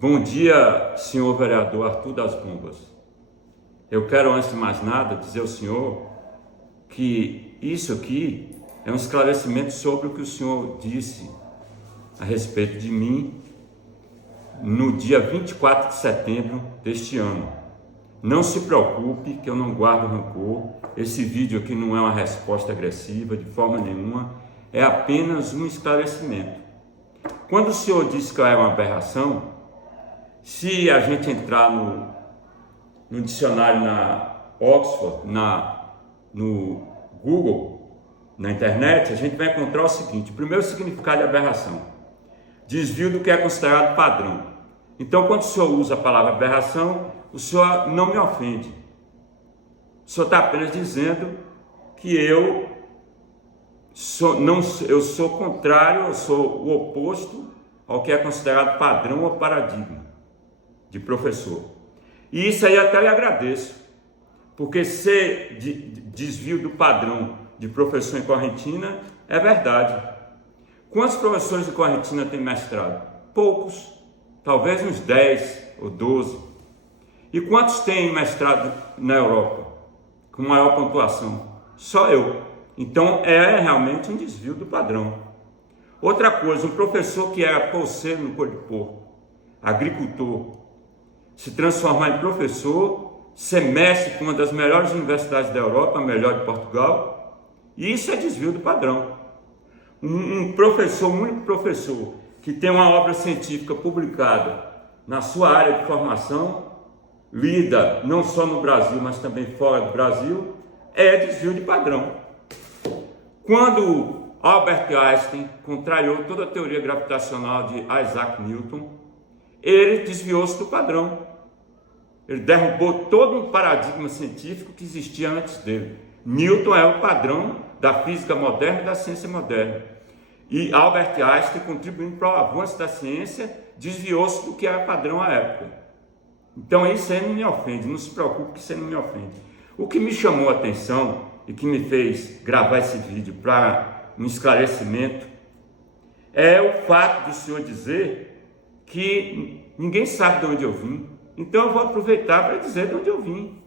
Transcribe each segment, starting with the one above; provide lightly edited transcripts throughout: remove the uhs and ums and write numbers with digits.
Bom dia, senhor vereador Arthur das Bombas. Eu quero, antes de mais nada, dizer ao senhor que isso aqui é um esclarecimento sobre o que o senhor disse a respeito de mim no dia 24 de setembro deste ano. Não se preocupe que eu não guardo rancor. Esse vídeo aqui não é uma resposta agressiva de forma nenhuma, é apenas um esclarecimento. Quando o senhor disse que eu era uma aberração, se a gente entrar no dicionário na Oxford, no Google, na internet, a gente vai encontrar o seguinte: o primeiro significado de aberração, desvio do que é considerado padrão. Então, quando o senhor usa a palavra aberração, o senhor não me ofende. O senhor está apenas dizendo que eu sou contrário, eu sou o oposto ao que é considerado padrão ou paradigma de professor. E isso aí até lhe agradeço, porque ser desvio do padrão de professor em Correntina é verdade. Quantos professores de Correntina têm mestrado? Poucos, talvez uns 10 ou 12. E quantos têm mestrado na Europa, com maior pontuação? Só eu. Então é realmente um desvio do padrão. Outra coisa, um professor que era pouceiro no cor de porco, agricultor, se transformar em professor, ser mestre com uma das melhores universidades da Europa, a melhor de Portugal, e isso é desvio do padrão. Um professor, um único professor, que tem uma obra científica publicada na sua área de formação, lida não só no Brasil, mas também fora do Brasil, é desvio de padrão. Quando Albert Einstein contrariou toda a teoria gravitacional de Isaac Newton, ele desviou-se do padrão. Ele derrubou todo um paradigma científico que existia antes dele. Newton é o padrão da física moderna e da ciência moderna. E Albert Einstein, contribuindo para o avanço da ciência, desviou-se do que era padrão à época. Então isso aí não me ofende, não se preocupe que isso aí não me ofende. O que me chamou a atenção e que me fez gravar esse vídeo para um esclarecimento é o fato do senhor dizer que ninguém sabe de onde eu vim. Então eu vou aproveitar para dizer de onde eu vim.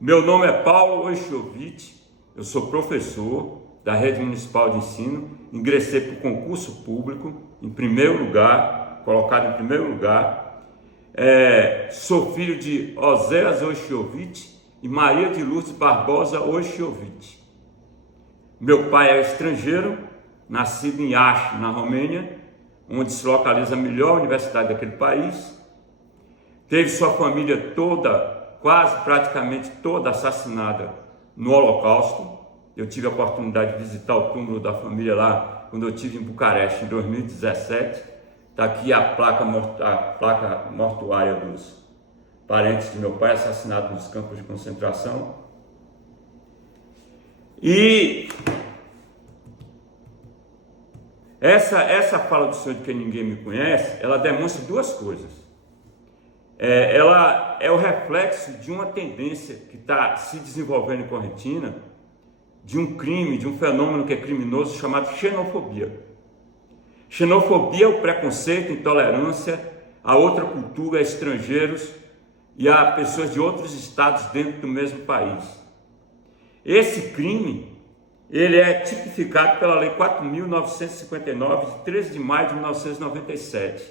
Meu nome é Paulo Oishovich, eu sou professor da Rede Municipal de Ensino, ingressei para o concurso público em primeiro lugar, colocado em primeiro lugar. Sou filho de Oséias Oishovich e Maria de Lourdes Barbosa Oishovich. Meu pai é estrangeiro, nascido em Iași, na Romênia, onde se localiza a melhor universidade daquele país. Teve sua família toda, quase praticamente toda, assassinada no Holocausto. Eu tive a oportunidade de visitar o túmulo da família lá quando eu estive em Bucareste em 2017. Está aqui a placa mortuária dos parentes de meu pai assassinados nos campos de concentração. E essa fala do senhor de que ninguém me conhece, ela demonstra duas coisas. Ela é o reflexo de uma tendência que está se desenvolvendo em Correntina, de um crime, de um fenômeno que é criminoso chamado xenofobia. Xenofobia é o preconceito, intolerância a outra cultura, a estrangeiros e a pessoas de outros estados dentro do mesmo país. Esse crime, ele é tipificado pela Lei 4.959, de 13 de maio de 1997.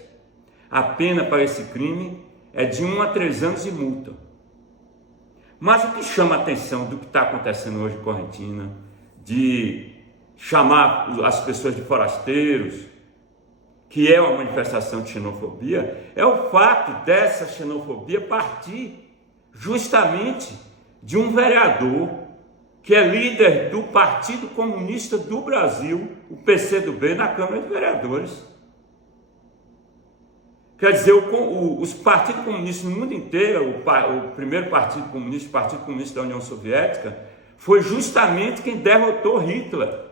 A pena para esse crime é de 1 a 3 anos de multa. Mas o que chama a atenção do que está acontecendo hoje em Correntina, de chamar as pessoas de forasteiros, que é uma manifestação de xenofobia, é o fato dessa xenofobia partir justamente de um vereador que é líder do Partido Comunista do Brasil, o PCdoB, na Câmara de Vereadores. Quer dizer, os partidos comunistas no mundo inteiro, o primeiro partido comunista, o Partido Comunista da União Soviética, foi justamente quem derrotou Hitler.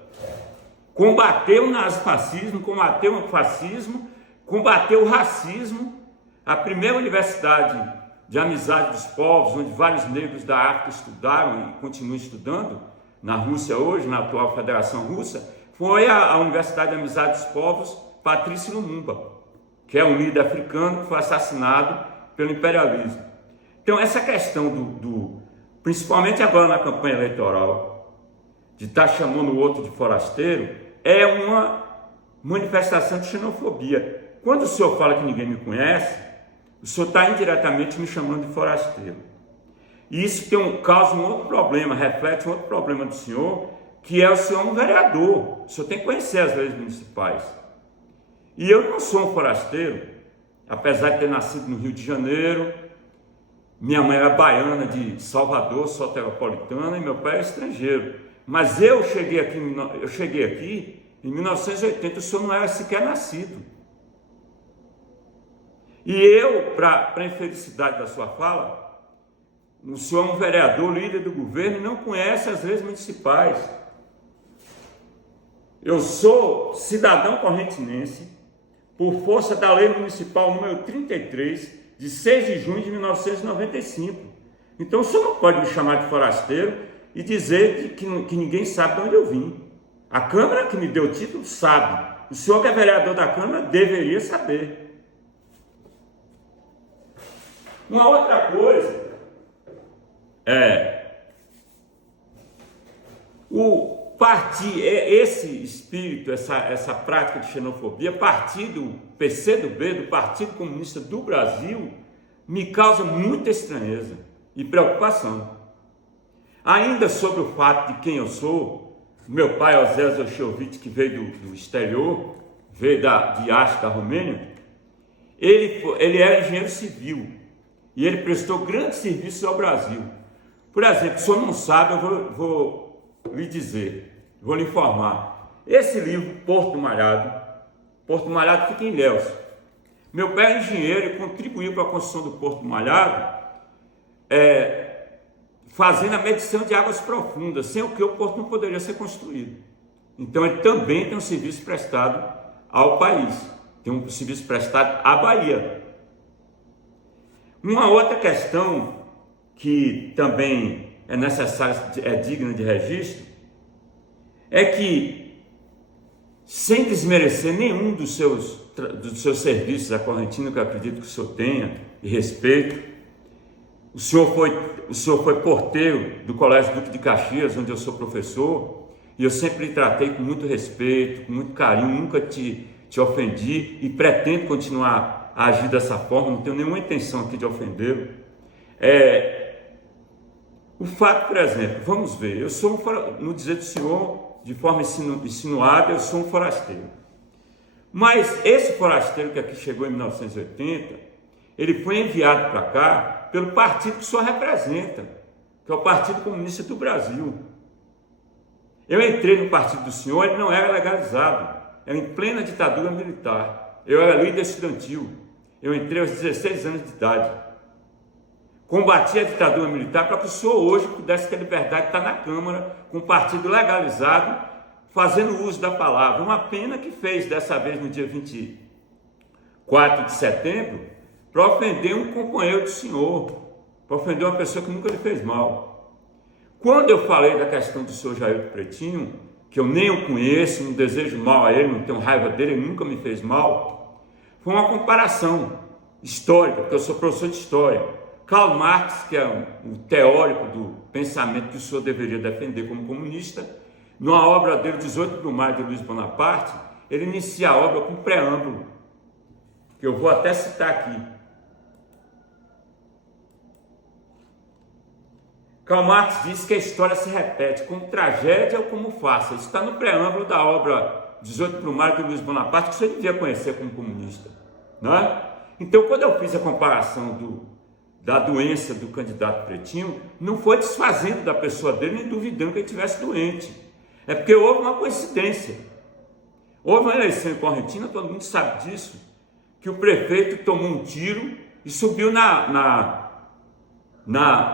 Combateu o nazifascismo, combateu o fascismo, combateu o racismo. A primeira universidade de amizade dos povos, onde vários negros da África estudaram e continuam estudando, na Rússia hoje, na atual Federação Russa, foi a Universidade de Amizade dos Povos Patrício Lumumba. que é um líder africano que foi assassinado pelo imperialismo. Então, essa questão principalmente agora na campanha eleitoral, de estar chamando o outro de forasteiro, é uma manifestação de xenofobia. Quando o senhor fala que ninguém me conhece, o senhor está indiretamente me chamando de forasteiro. E isso causa um outro problema, reflete um outro problema do senhor, que é o senhor um vereador. O senhor tem que conhecer as leis municipais. E eu não sou um forasteiro, apesar de ter nascido no Rio de Janeiro. Minha mãe era baiana de Salvador, soteropolitana, e meu pai é estrangeiro. Mas eu cheguei aqui em 1980, o senhor não era sequer nascido. E eu, para a infelicidade da sua fala, o senhor é um vereador, líder do governo, e não conhece as leis municipais. Eu sou cidadão correntinense, por força da lei municipal número 33, de 6 de junho de 1995. Então o senhor não pode me chamar de forasteiro e dizer que ninguém sabe de onde eu vim. A Câmara que me deu o título sabe. O senhor que é vereador da Câmara deveria saber. Uma outra coisa esse espírito, essa prática de xenofobia, partir do PCdoB, do Partido Comunista do Brasil, me causa muita estranheza e preocupação. Ainda sobre o fato de quem eu sou, meu pai, Osés Oshiovic, que veio do exterior, veio de Iași, da Romênia, ele era engenheiro civil e ele prestou grandes serviços ao Brasil. Por exemplo, se o senhor não sabe, eu vou lhe dizer, vou lhe informar. Esse livro, Porto Malhado fica em Ilhéus. Meu pai é engenheiro e contribuiu para a construção do Porto Malhado, fazendo a medição de águas profundas, sem o que o porto não poderia ser construído. Então ele também tem um serviço prestado ao país, tem um serviço prestado à Bahia. Uma outra questão que também é necessária, é digna de registro, é que, sem desmerecer nenhum dos seus serviços à Correntina, que eu acredito que o senhor tenha, e respeito, o senhor foi porteiro do Colégio Duque de Caxias, onde eu sou professor, e eu sempre lhe tratei com muito respeito, com muito carinho, nunca te ofendi e pretendo continuar a agir dessa forma, não tenho nenhuma intenção aqui de ofendê-lo. O fato, por exemplo, vamos ver, eu sou no dizer do senhor, de forma insinuada, eu sou um forasteiro. Mas esse forasteiro que aqui chegou em 1980, ele foi enviado para cá pelo partido que o senhor representa, que é o Partido Comunista do Brasil. Eu entrei no partido do senhor, ele não era legalizado, era em plena ditadura militar. Eu era líder estudantil, eu entrei aos 16 anos de idade. Combati a ditadura militar para que o senhor hoje pudesse ter liberdade de estar na Câmara, com o partido legalizado, fazendo uso da palavra. Uma pena que fez dessa vez no dia 24 de setembro, para ofender um companheiro do senhor, para ofender uma pessoa que nunca lhe fez mal. Quando eu falei da questão do senhor Jair Pretinho, que eu nem o conheço, não desejo mal a ele, não tenho raiva dele, ele nunca me fez mal, foi uma comparação histórica, porque eu sou professor de história. Karl Marx, que é um teórico do pensamento que o senhor deveria defender como comunista, numa obra dele, 18 de maio de Luiz Bonaparte, ele inicia a obra com um preâmbulo, que eu vou até citar aqui. Karl Marx diz que a história se repete como tragédia ou como farsa. Isso está no preâmbulo da obra 18 de maio de Luiz Bonaparte, que você devia conhecer como comunista, não é? Então, quando eu fiz a comparação da doença do candidato Pretinho, não foi desfazendo da pessoa dele, nem duvidando que ele estivesse doente. É porque houve uma coincidência. Houve uma eleição em Correntina, todo mundo sabe disso, que o prefeito tomou um tiro e subiu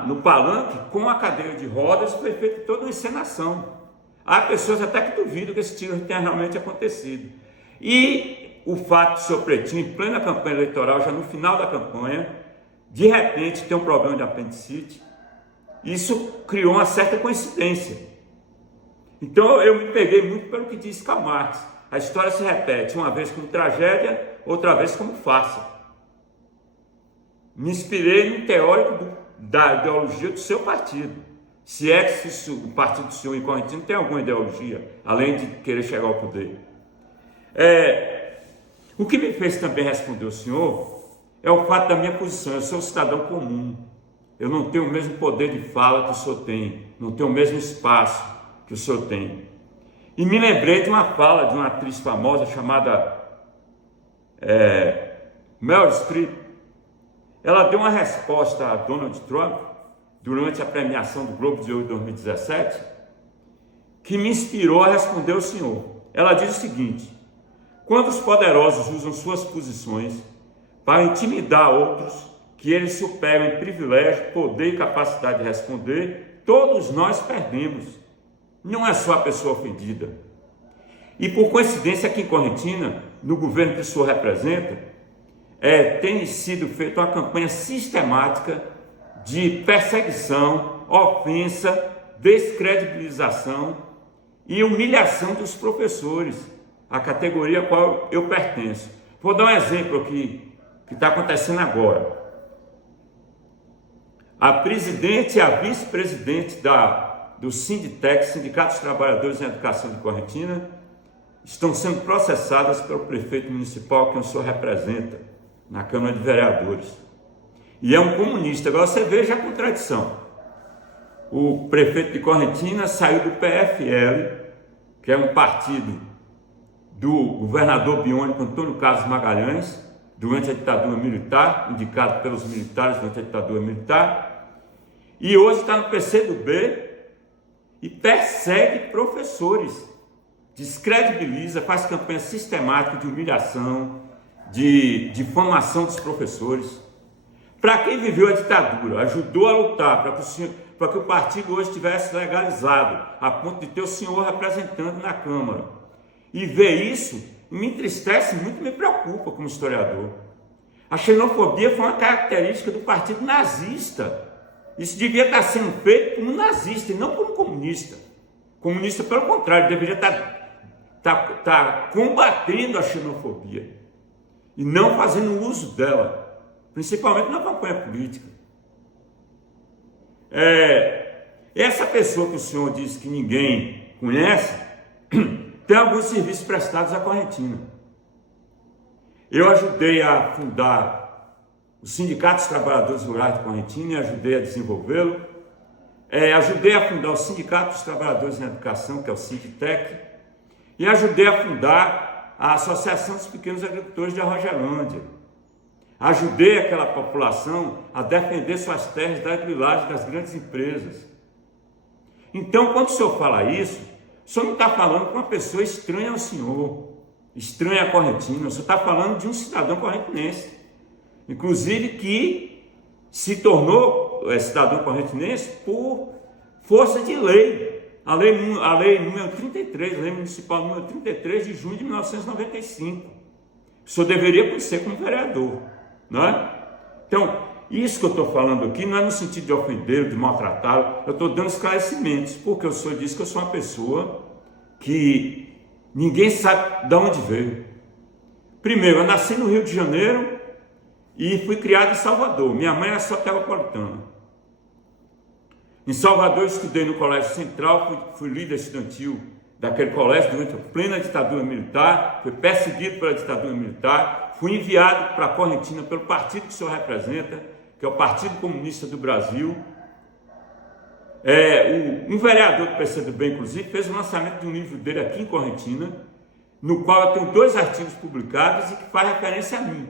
no palanque com a cadeira de rodas, o prefeito toda uma encenação. Há pessoas até que duvidam que esse tiro tenha realmente acontecido. E o fato do senhor Pretinho, em plena campanha eleitoral, já no final da campanha, de repente tem um problema de apendicite, isso criou uma certa coincidência. Então eu me peguei muito pelo que disse Karl Marx. a história se repete, uma vez como tragédia, outra vez como farsa. Me inspirei num teórico da ideologia do seu partido. Se é que o partido do senhor em Correntina tem alguma ideologia, além de querer chegar ao poder. O que me fez também responder ao senhor é o fato da minha posição. Eu sou um cidadão comum. Eu não tenho o mesmo poder de fala que o senhor tem, não tenho o mesmo espaço que o senhor tem. E me lembrei de uma fala de uma atriz famosa chamada Meryl Streep. Ela deu uma resposta a Donald Trump durante a premiação do Globo de Ouro de 2017, que me inspirou a responder ao senhor. Ela diz o seguinte: quando os poderosos usam suas posições para intimidar outros, que eles superam em privilégio, poder e capacidade de responder, todos nós perdemos. Não é só a pessoa ofendida. E por coincidência, aqui em Correntina, no governo que o senhor representa, tem sido feita uma campanha sistemática de perseguição, ofensa, descredibilização e humilhação dos professores, a categoria a qual eu pertenço. Vou dar um exemplo aqui que está acontecendo agora. A presidente e a vice-presidente do Sinditec, Sindicato dos Trabalhadores em Educação de Correntina, estão sendo processadas pelo prefeito municipal que o senhor representa na Câmara de Vereadores. E é um comunista. Agora você veja a contradição. O prefeito de Correntina saiu do PFL, que é um partido do governador biônico Antônio Carlos Magalhães, durante a ditadura militar, indicado pelos militares durante a ditadura militar, e hoje está no PCdoB e persegue professores, descredibiliza, faz campanha sistemática de humilhação, de difamação dos professores. Para quem viveu a ditadura, ajudou a lutar para que o partido hoje estivesse legalizado, a ponto de ter o senhor representando na Câmara. E ver isso me entristece muito, me preocupa como historiador. A xenofobia foi uma característica do partido nazista. Isso devia estar sendo feito por um nazista e não por um comunista. Comunista, pelo contrário, deveria estar combatendo a xenofobia e não fazendo uso dela, principalmente na campanha política. Essa pessoa que o senhor disse que ninguém conhece tem alguns serviços prestados à Correntina. Eu ajudei a fundar o Sindicato dos Trabalhadores Rurais de Correntina e ajudei a desenvolvê-lo. Ajudei a fundar o Sindicato dos Trabalhadores em Educação, que é o Sinditec, e ajudei a fundar a Associação dos Pequenos Agricultores de Arrogelândia. Ajudei aquela população a defender suas terras da grilagem das grandes empresas. Então, quando o senhor fala isso, o senhor não está falando com uma pessoa estranha ao senhor, estranha à Correntina. O senhor está falando de um cidadão correntinense, inclusive que se tornou cidadão correntinense por força de lei. A lei número 33, a lei municipal número 33 de junho de 1995. O senhor deveria conhecer como vereador, não é? Então, isso que eu estou falando aqui não é no sentido de ofender, de maltratá-lo. Eu estou dando esclarecimentos, porque o senhor disse que eu sou uma pessoa que ninguém sabe de onde veio. Primeiro, eu nasci no Rio de Janeiro e fui criado em Salvador. Minha mãe era soteropolitana. Em Salvador, eu estudei no Colégio Central, fui líder estudantil daquele colégio durante a plena ditadura militar, fui perseguido pela ditadura militar, fui enviado para a Correntina pelo partido que o senhor representa, que é o Partido Comunista do Brasil. Um vereador do PCdoB, inclusive, fez o lançamento de um livro dele aqui em Correntina, no qual eu tenho 2 artigos publicados e que faz referência a mim.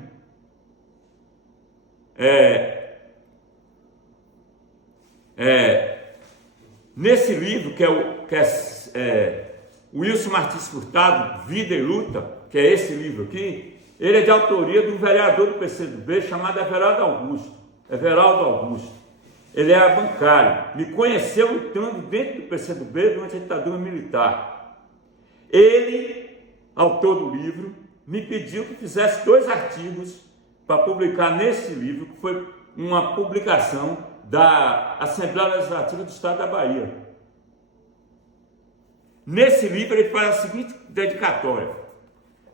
Nesse livro, que é Wilson Martins Furtado, Vida e Luta, que é esse livro aqui, ele é de autoria de um vereador do PCdoB chamado Everaldo Augusto. Ele era bancário, me conheceu lutando dentro do PCdoB durante a ditadura militar. Ele, autor do livro, me pediu que fizesse 2 artigos para publicar nesse livro, que foi uma publicação da Assembleia Legislativa do Estado da Bahia. Nesse livro ele faz a seguinte dedicatória: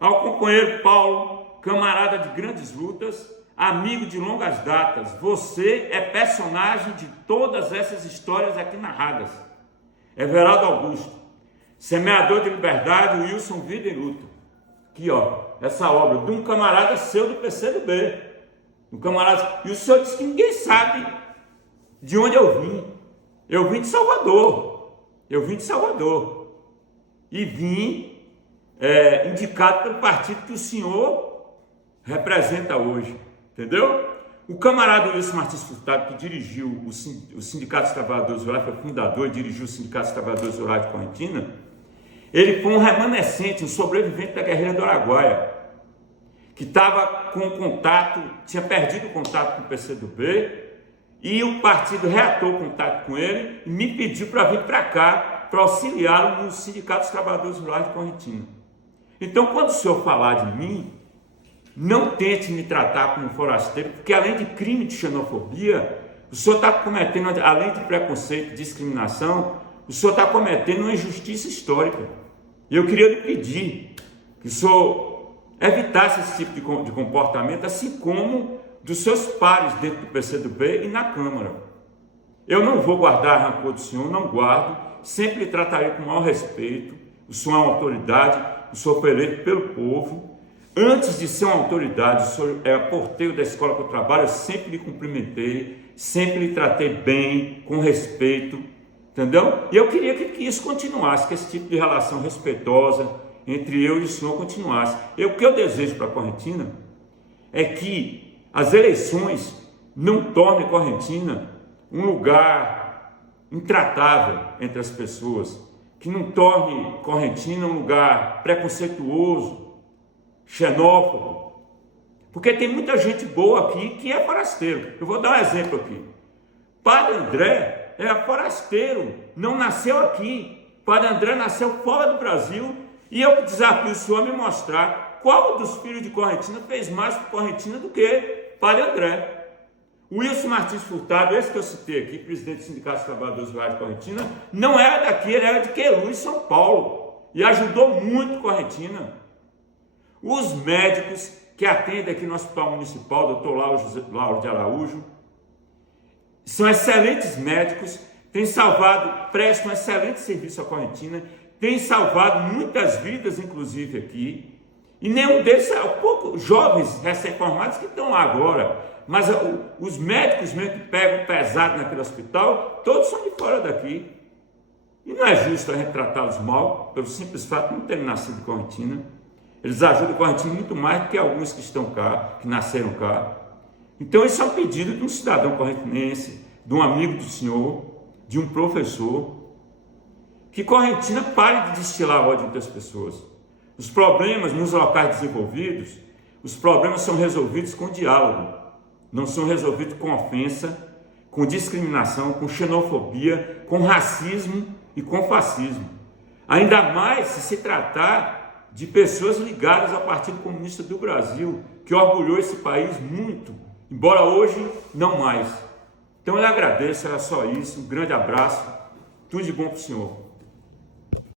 Ao companheiro Paulo, camarada de grandes lutas, amigo de longas datas, você é personagem de todas essas histórias aqui narradas. Everaldo Augusto, semeador de liberdade, Wilson Vida e Luta. Aqui, ó, essa obra de um camarada seu do PCdoB. Um camarada, e o senhor disse que ninguém sabe de onde eu vim. Eu vim de Salvador. E vim indicado pelo partido que o senhor representa hoje. Entendeu? O camarada Wilson Martins Furtado, que dirigiu o Sindicato dos Trabalhadores Rurais, foi fundador e dirigiu o Sindicato dos Trabalhadores Rurais de Correntina, ele foi um remanescente, um sobrevivente da guerrilha do Araguaia, que estava com contato, tinha perdido o contato com o PCdoB, e o partido reatou o contato com ele e me pediu para vir para cá, para auxiliá-lo no Sindicato dos Trabalhadores Rurais de Correntina. Então, quando o senhor falar de mim, não tente me tratar como forasteiro, porque além de crime de xenofobia, o senhor está cometendo, além de preconceito e discriminação, o senhor está cometendo uma injustiça histórica. E eu queria lhe pedir que o senhor evitasse esse tipo de comportamento, assim como dos seus pares dentro do PCdoB e na Câmara. Eu não vou guardar rancor do senhor, não guardo, sempre lhe tratarei com o maior respeito. O senhor é uma autoridade, o senhor foi eleito pelo povo. Antes de ser uma autoridade, o senhor é porteiro da escola que eu trabalho, eu sempre lhe cumprimentei, sempre lhe tratei bem, com respeito, entendeu? E eu queria que isso continuasse, que esse tipo de relação respeitosa entre eu e o senhor continuasse. O que eu desejo para a Correntina é que as eleições não tornem Correntina um lugar intratável entre as pessoas, que não torne Correntina um lugar preconceituoso, xenófobo, porque tem muita gente boa aqui que é forasteiro. Eu vou dar um exemplo aqui. Padre André é forasteiro, não nasceu aqui. Padre André nasceu fora do Brasil, e eu desafio o senhor a me mostrar qual dos filhos de Correntina fez mais por Correntina do que Padre André. O Wilson Martins Furtado, esse que eu citei aqui, presidente do Sindicato dos Trabalhadores Rurais de Correntina, não era daqui, ele era de Queluz, São Paulo, e ajudou muito Correntina. Os médicos que atendem aqui no Hospital Municipal, doutor Lauro de Araújo, são excelentes médicos, prestam um excelente serviço à Correntina, têm salvado muitas vidas, inclusive aqui, e nenhum deles jovens recém-formados que estão lá agora, mas os médicos mesmo que pegam pesado naquele hospital, todos são de fora daqui. E não é justo a gente tratá-los mal, pelo simples fato de não terem nascido em Correntina. Eles ajudam a Correntina muito mais do que alguns que estão cá, que nasceram cá. Então, esse é um pedido de um cidadão correntinense, de um amigo do senhor, de um professor, que Correntina pare de destilar ódio entre as pessoas. Os problemas nos locais desenvolvidos, os problemas são resolvidos com diálogo, não são resolvidos com ofensa, com discriminação, com xenofobia, com racismo e com fascismo. Ainda mais se tratar de pessoas ligadas ao Partido Comunista do Brasil, que orgulhou esse país muito, embora hoje não mais. Então eu agradeço, era só isso, um grande abraço, tudo de bom para o senhor.